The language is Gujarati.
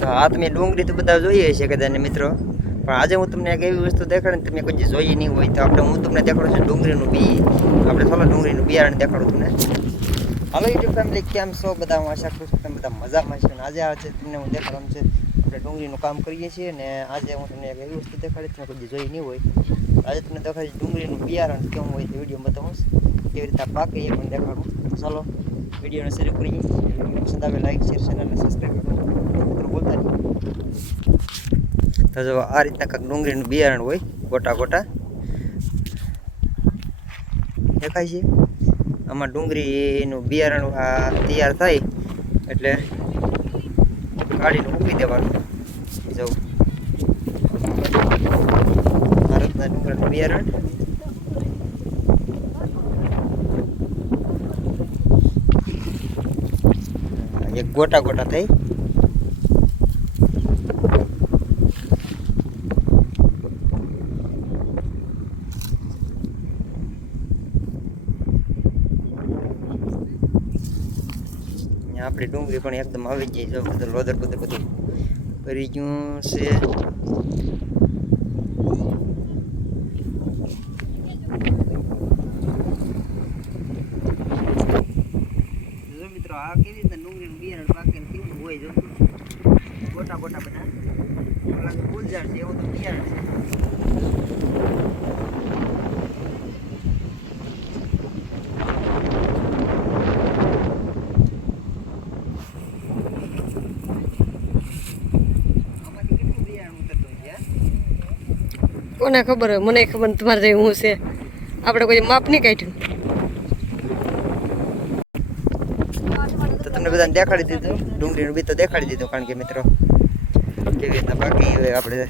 તો આ તમે ડુંગળી તો બધા જોઈએ છે કદાચ મિત્રો, પણ આજે હું તમને એક એવી વસ્તુ દેખાડું તમે કોઈ જોઈ નહીં હોય તો આપણે હું તમને દેખાડું છું ડુંગળીનું બી. આપણે ચાલો ડુંગળીનું બિયારણ દેખાડું તમને. હાલો યુટ્યુબ ફેમિલી, કેમ છો બધા? હું આશા કરું છું તમે બધા મજામાં છે. અને આજે તમને હું દેખાડવાનું છે આપણે ડુંગળીનું કામ કરીએ છીએ. અને આજે હું તમને એક એવી વસ્તુ દેખાડીશ તમે કોઈ જોઈ નહીં હોય. આજે તમને દેખાડીશ ડુંગળીનું બિયારણ કેવું હોય તો વિડીયો બતાવું, કેવી રીતે પાકે એ પણ દેખાડું. ચાલો વિડીયોને શરૂ કરીએ. વિડીયો પસંદ આવે લાઈક શેર ચેનલને સબસ્ક્રાઈબ કરો બોલતા નહીં. તો જો આ રીતના કાંઈક ડુંગળીનું બિયારણ હોય, ગોટા ગોટા દેખાય છે. આમાં ડુંગળીનું બિયારણ તૈયાર થાય એટલે કાઢીને મૂકી દેવાનું. જવું ભારતના ડુંગળીનું બિયારણ એક ગોટા ગોટા થઈ. આપણી ડુંગળી પણ એકદમ આવી ગઈ છે. બધું લોદર બધું કરી ગયું છે. જો મિત્રો આ કેવી રીતે ડુંગળીનું બિયારણ પાકે કેવું હોય, જો ગોટા ગોટા બધા ફૂલઝાડ છે એવું તો બિયારણ છે. કોને ખબર હોય? મને ખબર તમારે જેવું હું છે. આપણે કોઈ માપ નહીં કાઢ્યું. તો તમને બધાને દેખાડી દીધું ડુંગળીનું બી તો દેખાડી દીધું, કારણ કે મિત્રો કેવી રીતના બાકી હોય આપણે